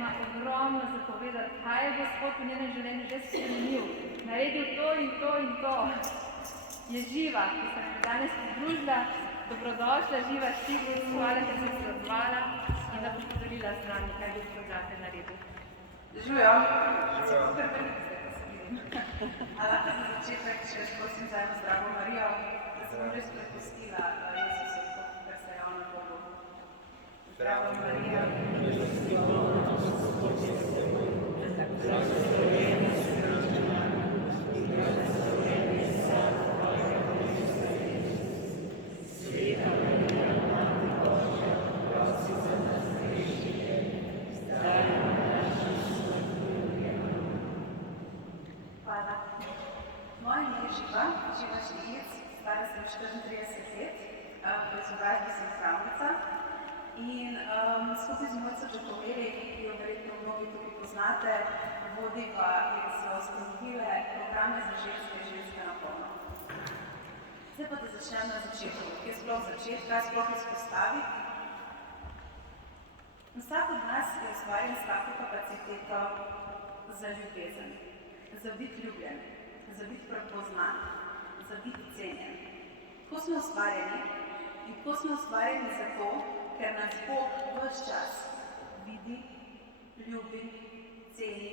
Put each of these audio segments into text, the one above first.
ima ogromno zapovedati, kaj je Gospod v njenem življenju že spremenil, naredil to in to in to. Je živa, ki se nam danes pridružila, dobrodošla, živa Štiglec, hvala, ker sem se odzvala in da podelila z nami, kaj Gospod zate naredil. Živijo. Super veliko ste, ko se vidim. A lahko za začetek še prosim zajmo zdravo Marijo, da se bom res prepustila Jezusu, ker se je ona Bogu. Zdravo Marijo. Živa Štiglec, stara sem 34 let, po izobrazbi sem pravnica in skupaj z Mojco Čokoveri, ki jo verjetno mnogi tukaj poznate, vodiva in so ustanovile programe za ženske in ženske na polno. Zdaj pa da začnem na začetku. Kje sploh začeti, kaj sploh izpostaviti? Vsak od nas je ustvarjen s tako kapaciteto za ljubezen, za biti ljubljen, za biti prepoznan, za biti cenjen. Tako smo ustvarjeni in tako smo ustvarjeni zato, ker nas Bog ves čas vidi, ljubi, ceni,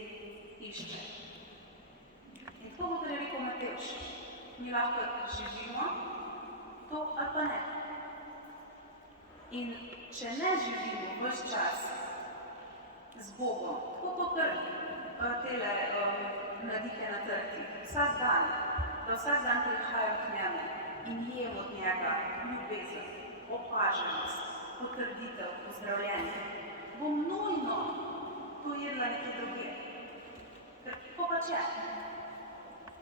išče. In tako bo je rekel Matevž, mi lahko živimo to ali pa ne. In če ne živimo ves čas z Bogom, tako kot tele mladike na trti, vsak dan, da vsak dan prihajam k njemu in jem od njega ljubezen, opaženost, potrditev, pozdravljenje, bom nujno to jedla nekaj drugje. Ker tako pač je.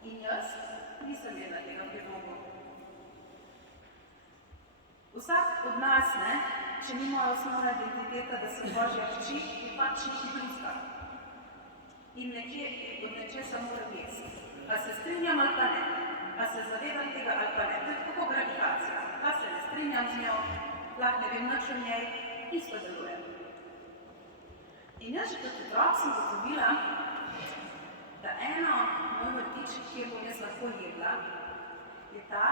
In jaz nisem jedla tega predlogu. Vsak od nas, če nima osnovna identiteta, da sem Božja hči, je pač nekaj drugega. In nekje od nečesa mora biti. A se strinjam ali pa ne, a se zavedam tega ali pa ne. To je tako gravitacija. A se ne strinjam z njo, lahko ne vem nič o njej, isto deluje. In jaz že kot otrok sem zagotovila, da eno moj vrtič, kjer bom jaz lahko jedla, je ta,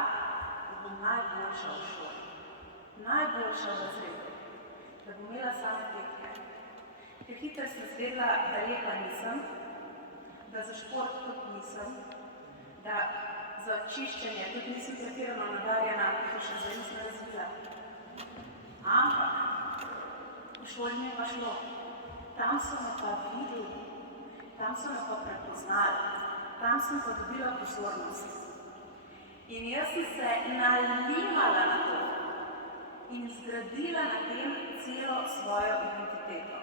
da bom najboljša v šoli. Najboljša v razredu. Da bom imela same petke. Ker hitro sem zvedla, da lepa nisem, da za šport tudi nisem, da za čiščenje tudi nisem pretirano nadarjena, to še zdaj nisem razvila. Ampak v šoli mi je pa šlo. Tam so me pa videli, tam so me pa prepoznali, tam sem pa dobila pozornost. In jaz sem se nalimala na to in zgradila na tem celo svojo identiteto.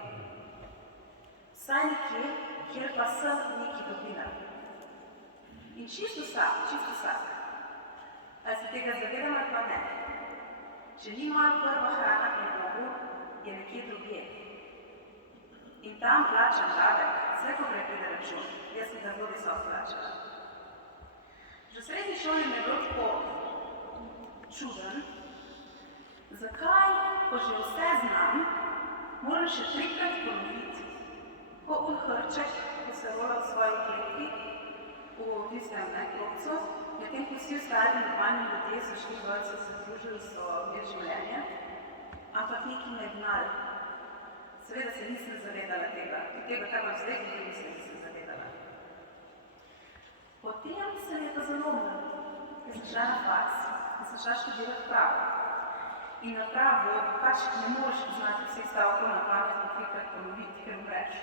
Vsaj nekje, kjer pa sem nekaj dobila. In čisto vsak, ali se tega zavedam ali pa ne, če ni moja prva hrana pri Bogu, je nekje drugje. In tam plačam davek, vse ko prej pride račun, jaz sem ga zelo visoko plačala. Že v srednji šoli mi je bilo tako čuden, zakaj, ko že vse znam, moram še trikrat ponoviti, ko hrček, ko se rola v svoji kletki, v tistem klopcu, medtem ko vsi ostali normalni ljudje so šli dol, so se družili, so imeli življenje, ampak neki me gnali. Seveda se nisem zavedala tega, kar vam zdaj govorim, se nisem zavedala. Potem se mi je pa zalomila, ker sem šla na faks, ker sem šla študirati pravo. In na pravu pač ne moreš znati vseh stavkov na pamet in trikrat ponoviti, ker umreš.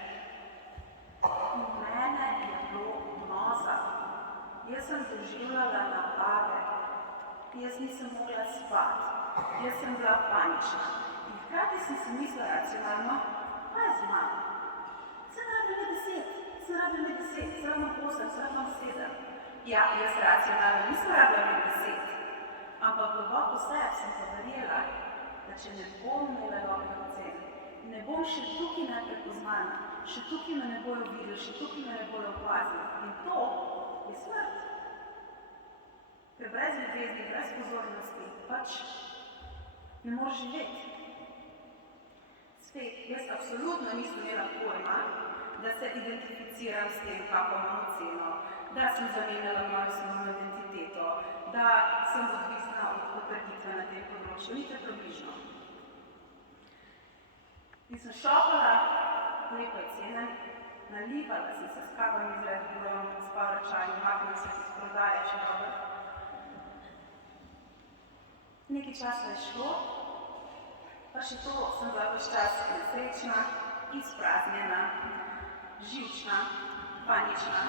In mene je bilo gnoza. Jaz sem doživljala napade, jaz nisem mogla spati, jaz sem bila panična. In hkrati sem si mislila racionalno, kaj je z mano? Se rabim 10, se rabim 8, se rabim 7. Ja, jaz racionalno nisem rabila 10, ampak globoko sebe sem pa verjela, da če ne bom imela dobrega ocena, ne bom še tukaj neprepoznana, še tukaj me ne bojo videli, še tukaj me ne bojo opazili. In to je smrt. Ker brez ljubezni, brez pozornosti, pač ne moreš živeti. Spet, jaz absolutno nisem imela pojma, da se identificiram s tem, kako imam oceno, da sem zamenjala mojo osnovno identiteto, da sem odvisna od potrditve na tem področju, niti približno. In sem šopala lepe ocene, nalivala sem se s kavami z Red Bullom, s Powerčajem, maknila sem se iz prodaje, še dobro. Nekaj časa je šlo, pa še to sem bila ves čas nesrečna, izpraznjena, živčna, panična,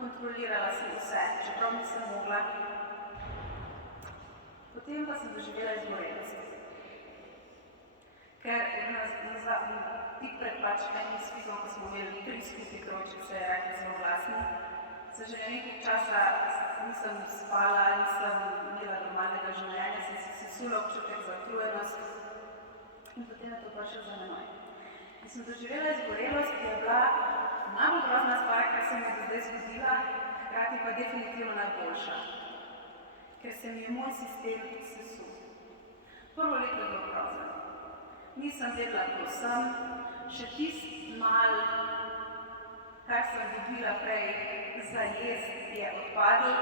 kontrolirala sem vse, čeprav nisem mogla. Potem pa sem doživela izgorelost. Ker tik pred enim spizom, ko smo imeli 3 skupaj kroček, se je rekla zelo glasno, se že nekaj časa nisem spala, nisem imela normalnega življenja, sem se sesula občutek za utrujenost in potem je to prišlo za menoj. In sem doživela izgorelost, ki je bila najbolj grozna stvar, kar se mi je do zdaj zgodila, hkrati pa definitivno najboljša, ker se mi je moj sistem sesul. Prvo leto je bilo grozno. Nisem vedela, kdo sem, še tisti mal, kar sem dobila prej za jesti, je odpadel.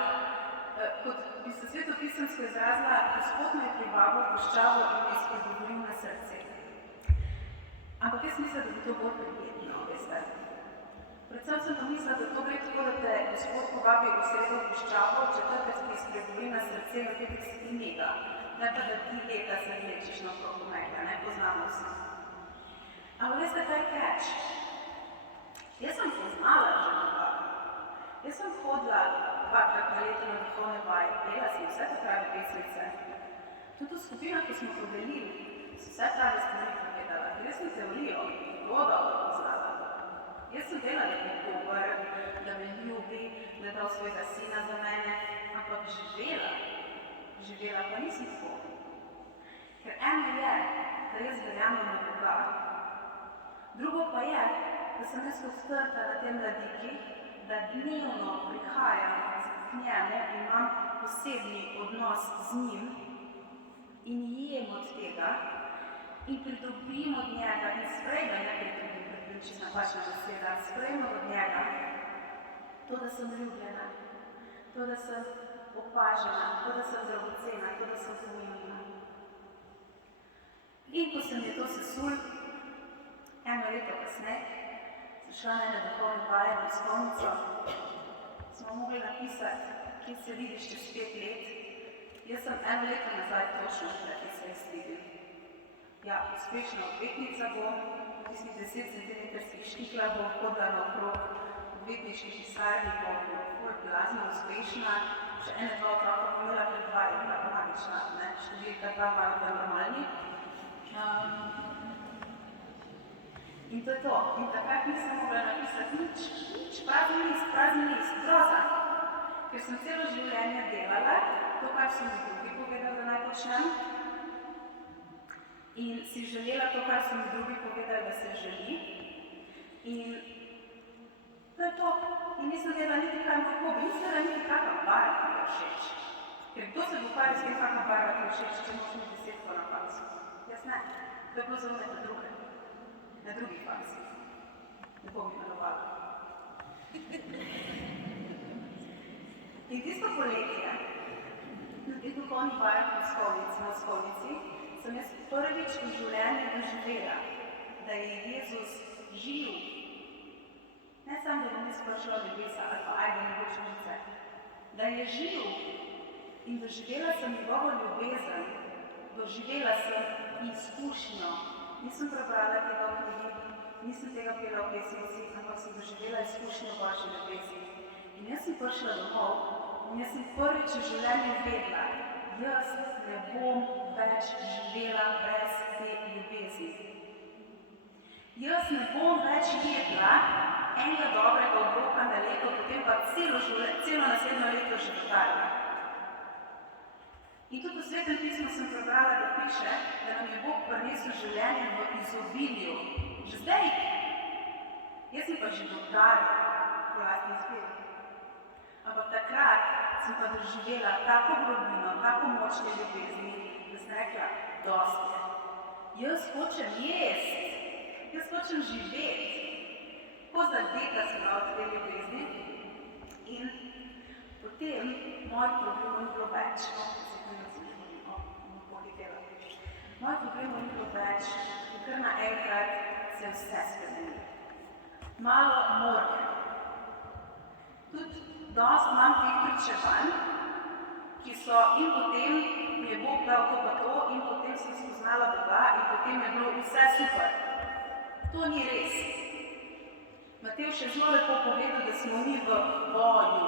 Kot bi se svetopisemsko izrazila, Gospod me je privabil v puščavo in me spodgovoril na srce. Ampak jaz mislim, da bi to bolj prijetno, veste. Predvsem sem pa mislila, da to gre tako, da te Gospod povabi v sredo v puščavo, v četrtek ti spregovori na srce in v petek si ti mega. Ne pa, da ti leta se vlečiš na okrog mega, ne poznamo vsi. Ampak veste, kaj catch? Jaz sem poznala že Boga. Jaz sem hodila 2-krat na leto na duhovne vaje, pela sem vse te prave pesmice. Tudi v skupinah, ko smo podelili, so vse prave stvari povedala. Jaz sem teorijo zelo dobro poznala. Jaz sem vedela, da je dober, da me ljubi, da je dal svojega sina za mene, ampak živela pa nisem tako. Ker eno je, da jaz verjamem v Boga. Drugo pa je, da sem jaz odprta na tem ladiki, da dnevno prihajam k njemu in imam posebni odnos z njim in jem od tega in pridobim od njega in sprejmem, ne pridobim, čisto napačna beseda, sprejmem od njega to, da sem ljubljena, to, da sem opažena, to, da sem dragocena, to, da sem pomembna. In ko se mi je to sesul, eno leto kasneje, sem šla na ene duhovne vaje na skovnico, smo mogli napisati, kje se vidiš čez 5 let. Jaz sem eno leto nazaj točno šla, kje se jaz vidim. Ja, uspešna odvetnica bo, tistih 10 centimetrskih štikla bo hodila naokrog, odvetniški pisarni bo blazno uspešna, še ene 2 otroka bo imela pred 2 leta, magična, ne, številka 2 malo da normalni. In to je to. In takrat nisem mogla napisati nič, prazni list, groza. Ker sem celo življenje delala, to, kar so mi drugi povedali, da naj počnem, in si želela to, kar so mi drugi povedali, da se želi. In to je to. In nisem vedela niti kaj moj hobi, nisem vedela niti kakva barva mi je všeč. Ker kdo se bo ukvarjal s tem, kakva barva ti je všeč, če moš mi 10 na faksu? Jaz ne. To je bilo zelo na drugi faksi. Ne bom imenovala. In tisto poletje, na teh duhovnih vajah na skovnici, sem jaz prvič v življenju doživela, da je Jezus živ. Ne samo, da bom izprašala nebesa ali pa ajde nekoč žice. Da je živ in doživela sem njegovo ljubezen, doživela sem izkušnjo. Nisem prebrala tega v knjigi, nisem tega pela v pesmicah, ampak sem doživela izkušnjo Božje ljubezni. In jaz sem prišla domov in jaz sem prvič v življenju vedela, jaz ne bom več živela brez te ljubezni. Jaz ne bom več jedla enega dobrega obroka na leto, potem pa celo naslednjo leto životarila. In tudi v Svetem pismu sem prebrala, da piše, da nam je Bog prinesel življenje v izobilju. Že zdaj. Jaz sem pa životarila po lastni izbiri. Ampak takrat sem pa doživela tako globino, tako močne ljubezni, da sem rekla, dosti je. Jaz hočem jesti, jaz hočem živeti. Pozadeta sem bila od te ljubezni in potem mojih problemov ni bilo več. Mojih problemov ni bilo več in kar naenkrat se vse spremenilo. Malo morje. Tudi dosti imam teh pričevanj, ki so in potem mi je Bog dal to pa to in potem sem spoznala Boga in potem je bilo vse super. To ni res. Matej še zelo lepo povedal, da smo mi v boju.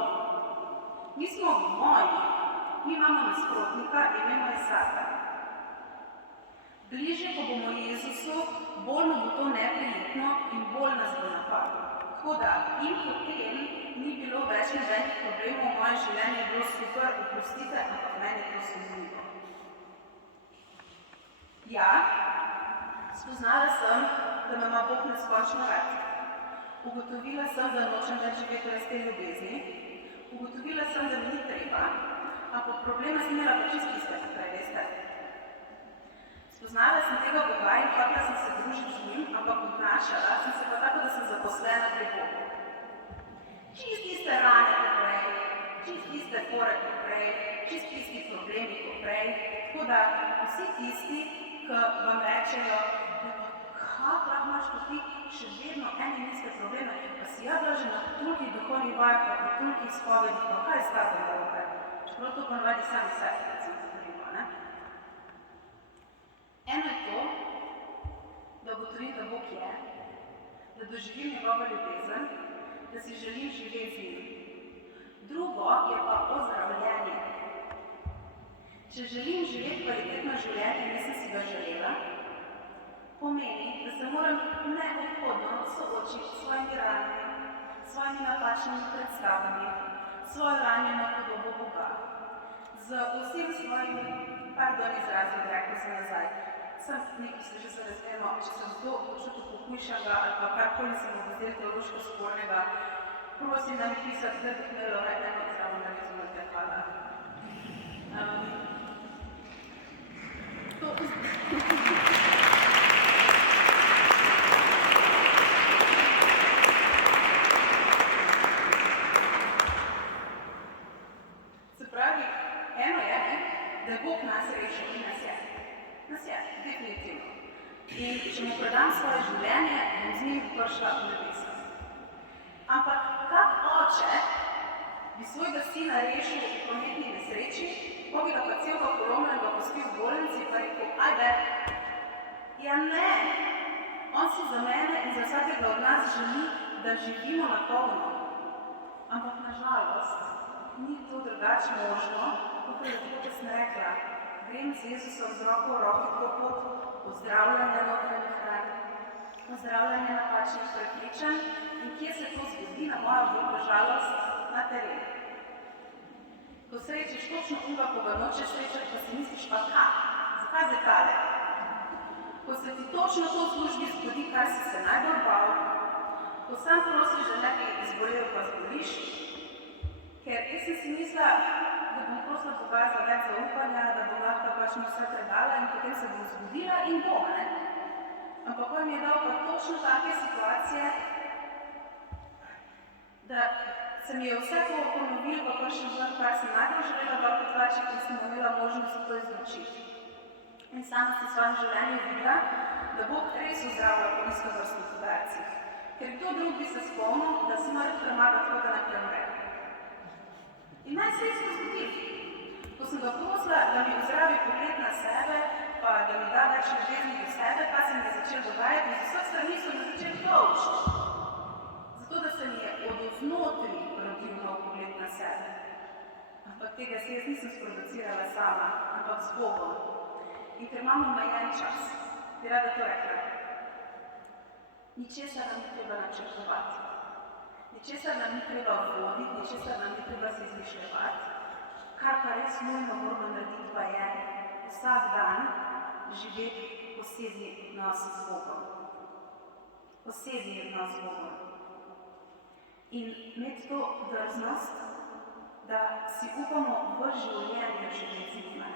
Mi smo v vojni. Mi imamo nasprotnika, ime mu je Satan. Bliže, ko bomo Jezusu, bolj mu bo to neprijetno in bolj nas bo napadlo. Tako da, in potem ni bilo več nobenih problemov, moje življenje je bilo super, oprostite, ampak meni je to sumljivo. Ja, spoznala sem, da me ima Bog neskončno rad. Ugotovila sem, da nočem več živeti brez te ljubezni. Ugotovila sem, da mi ni treba, ampak problema sem imela pa čisto iste, kaj veste. Spoznala sem tega Boga in hotela sem se družiti z njim, ampak obnašala sem se pa tako, da sem zaposlena pri Bogu. Čist iste rane kot prej, čist iste fore kot prej, čist isti problemi kot prej. Tako da vsi tisti, ki vam rečejo, kako lahko imaš pa ti še vedno ene in iste probleme, pa si ja bila že na tolikih duhovnih vajah, pa na tolikih spovedih, pa kaj je s tabo narobe? Čeprav to ponavadi sami sebi, recimo, govorimo, ne? Eno je to, da ugotovim, da Bog je, da doživim njegovo ljubezen, da si želim živeti z njim. Drugo je pa ozdravljenje. Če želim živeti kvalitetno življenje, nisem si ga želela, pomeni, da se moram neobhodno soočiti s svojimi ranami, s svojimi napačnimi predstavami, svojo ranjeno podobo Boga, z vsem svojim, pardon izrazim, rekel sem nazaj, sem nekaj se že se razvijemo, če sem to počutil pohujšega ali pa karkoli se bo zdel teološko spornega, prosim, da mi pisati, da bih imelo eno izravno da razumete, hvala. Se pravi, eno je, da je Bog nas rešil in nas je. Nas je, definitivno. In če mu predam svoje življenje, bom z njim prišla v nebesa. Ampak kak oče bi svojega sina rešil v prometni nesreči, ko bi ga pa celega polomljenega pustil v bolnici, pa rekel, ajde. Ja ne, on si za mene in za vsakega od nas želi, da živimo na polno. Ampak nažalost, ni to drugače možno, kot je tako, da sem rekla, grem z Jezusom z roko v roki po pot, ozdravljanje notranjih ran, ozdravljanje napačnih prepričanj in kje se to zgodi na mojo bolj žalost na terenu. Ko srečeš točno unga, ko ga nočeš srečati, pa si misliš pa kaj, zakaj zakaj? Ko se ti točno to v službi zgodi, kar si se najbolj bal, ko sam prosiš, da ne bi izbolel, pa zboliš, ker jaz sem si mislila, da bom prosila Boga za več zaupanja, da bom lahko pač mi vse predala in potem se bom zgodila in bom, ne? Ampak on mi je dal pa točno take situacije, da se mi je vse to ponovilo, pa še zelo, kar sem najbolj želela valkotlači, ker sem imela možnost to izročiti. In sama sem v svojem življenju videla, da Bog res ozdravlja po istovrstnih udarcih. Ker kdo drug bi se spomnil, da smrt premaga tako, da ne premre. In naj se isto zgodi. Ko sem ga prosila, da mi ozdravi pogled na sebe, pa da mi da več ljubezni do sebe, pa se mi je začel dogajati in z vseh strani so me začeli dolžiti. Zato, da se mi je od oznotri rodil nov pogled na sebe. Ampak tega se jaz nisem sproducirala sama, ampak z Bogom. In ker imamo omejen čas, bi rada to rekla. Ničesar nam ni treba načrtovati. Ničesar nam ni treba voditi, ničesar nam ni treba se izmišljevati. Kar pa res nujno moramo narediti pa je vsak dan živeti posebni odnos z Bogom. Posebni odnos z Bogom. In imeti to drznost, da si upamo v življenju živeti z njima.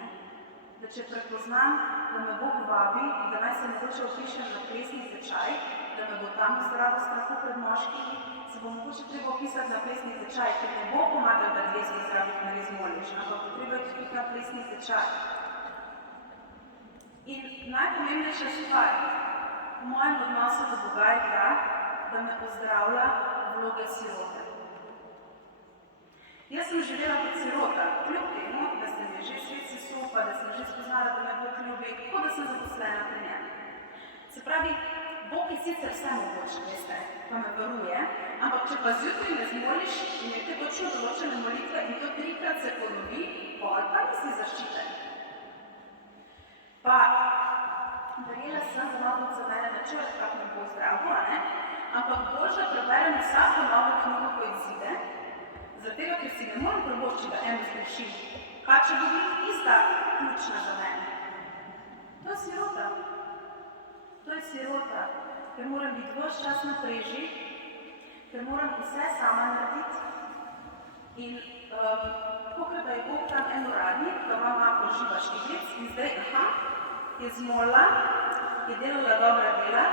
da če prepoznam, da me Bog vabi, da naj se mogoče vpišem na plesni tečaj, da me bo tam zdravil strahu pred moškimi, se bo mogoče treba vpisati na plesni tečaj, ker ne bo pomagal, da 200 zdravih ne res moliš, ampak bo treba tudi na plesni tečaj. In najpomembnejša stvar v mojem odnosu do Boga je ta, da me pozdravlja vloge sirote. Jaz sem živela kot sirota, kljub temu, da sem je že svet sesul, pa da sem že spoznala, da me Bog ljubi, kot da sem zaposlena pri njem. Se pravi, Bog je sicer vse mogoče, veste, pa me varuje, ampak če pa zjutraj ne zmoliš in je te točno določene molitve in to 3-krat se ponovi, pol pa nisi zaščiten. Pa verjela sem, da ima Bog za mene načrt, kako me bo zdravil, ampak bolj, da preberem vsako novo knjigo, ko izide, zaradi tega, ker si ne morem privoščiti, da eno zgrešim. Kaj če bo bila ista ključna za mene? To je sirota. To je sirota, ker moram biti ves čas na preži, ker moram vse sama narediti. In pokaj, da je Bog tam en uradnik, da ima malo živa štiglic in zdaj, je zmolila, je delala dobra dela,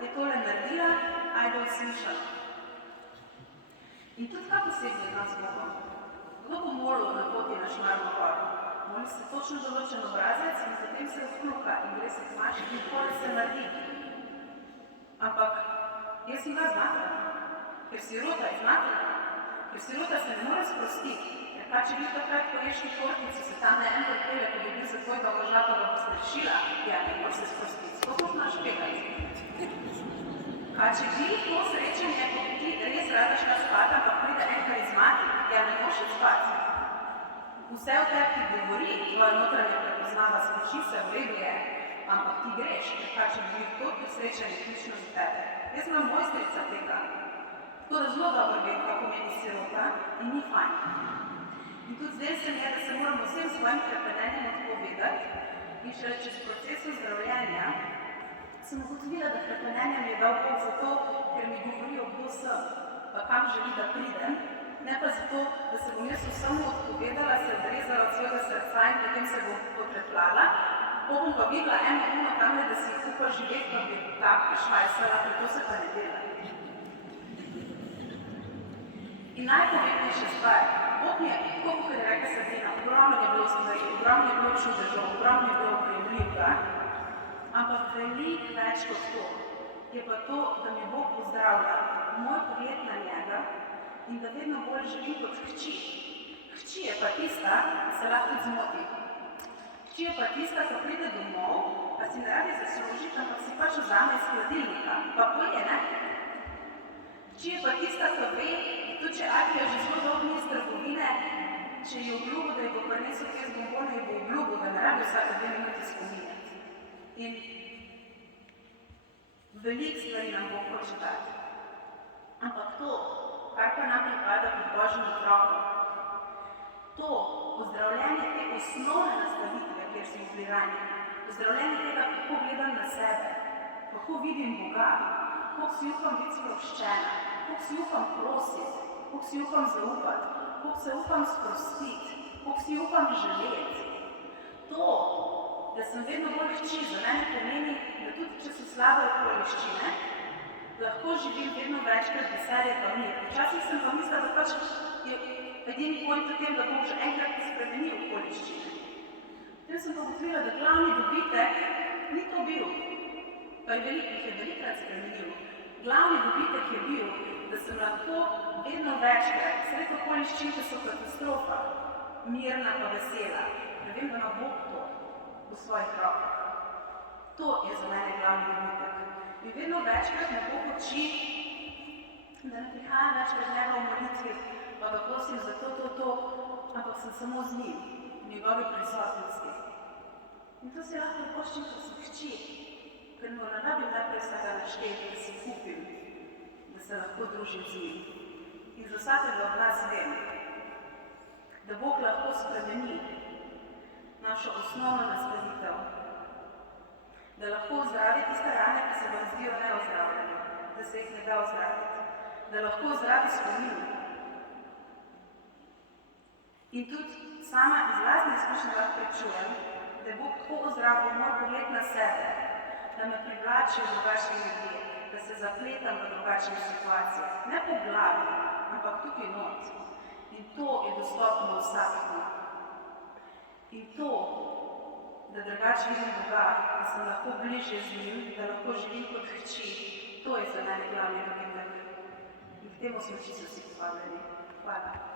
je tole naredila, ajde uslišala. In tudi kaj posebno od nas Bogom? Kdo bo molil na poti na Šmarno goro? Moli se točno določen obrazec in potem se odkluka in gre se k maši in pole se naredi. Ampak jaz sem ga zmatrana, ker sirota je zmatrana, ker sirota se ne more sprostiti. Pa če bi takrat poješli tortico, se tam na en pripelje, ko bi bil za tvojega moža, pa ga postrešila, ja, ne moreš se sprostiti, koliko znaš pegati. Kaj če bi to srečanje, ko ti res radaš kaj spati, pa pride enkrat iz mati, ja, ne moreš spati. Vse o tebi ti govori, tvoja notranja prepoznava spoči se, v redu je, ampak ti greš, ker kaj če bi to srečanje ključno za tebe. Jaz sem mojstrica tega, tako da zelo dobro vem, kako meni sirota in ni fajn. In tudi zdaj se mi je, da se moram vsem svojim krepenenjem odpovedati in šele čez proces ozdravljenja sem ugotovila, da krepenenje mi je dal Bog zato, ker mi govorijo, kdo sem, pa kam želi, da pridem, ne pa zato, da se bom jaz vsemu odpovedala, se odrezala od svojega srca in potem se bom potreplala, bom pa videla eno tamle, da si jih upa živeti, pa bi tak prišvajsala, ker to se pa ne dela. In najpomembnejša stvar, Bog mi je, koliko je reka Sabina, ogromno je bilo stvari, ogromno je bilo čudežov, ogromno je bilo oprijemljivega, ampak veliko več kot to je pa to, da mi Bog pozdravlja moj pogled na njega in da vedno bolj živim kot hči. Hči je pa tista, ki se lahko tudi zmoti. Hči je pa tista, ki pride domov, pa si ne rabi zaslužiti, ampak si pač vzame iz hladilnika, pa poje, ne? Hči je pa tista, ki ve, tudi če Adrija že zelo dolgo ni iz trgovine, če ji obljubo, da ji bo prinesel kje z bombone, ji bo obljubo, da ne rabi vsake 2 minuti spominjati. In veliko stvari nam Bog hoče dati. Ampak to, kar pa nam pripada kot Božjim otrokom, to pozdravljanje te osnovne nastavitve, kjer smo bili ranjeni, pozdravljanje tega, kako gledam na sebe, kako vidim Boga, kako si upam biti sproščena, kako si upam prositi, kako si upam zaupati, kako se upam sprostiti, kako si upam želeti. To, da sem vedno bolj hči, za mene pomeni, da tudi če so slabe okoliščine, lahko živim vedno večkrat veselje pa mir. Včasih sem pa mislila, da pač je edini point v tem, da Bog že enkrat spremeni okoliščine. Potem sem pa ugotovila, da glavni dobitek ni to bil, pa jih je velikrat spremenil. Glavni dobitek je bil, da sem lahko vedno večkrat, sred okoliščin, ki so katastrofa, mirna pa vesela, da vem, da ima Bog to v svojih rokah. To je za mene glavni dobitek. In vedno večkrat me Bog uči, da ne prihajam več pred njega v molitvi, pa ga prosim za to, ampak sem samo z njim, v njegovi prisotnosti. In to si lahko privoščim, ko sem hči, ker mu ne rabim najprej vsega našteti, da si kupim, da se lahko družim z njim. In za vsakega od nas vem, da Bog lahko spremeni našo osnovno nastavitev, da lahko ozdravi tiste rane, ki se vam zdijo neozdravljene, da se jih ne da ozdraviti, da lahko ozdravi spomin. In tudi sama iz vlastne izkušnje lahko pričujem, te Bog tako ozdravil moj pogled na sebe, da me privlačijo drugačni ljudje, da se zapletam v drugačne situacije, ne po glavi, ampak tukaj not. In to je dostopno vsakemu. In to, da drugače vidim Boga, da sem lahko bližje z njim, da lahko živim kot hči, to je za mene glavni dobitek. In k temu smo čisto vsi povabljeni. Hvala.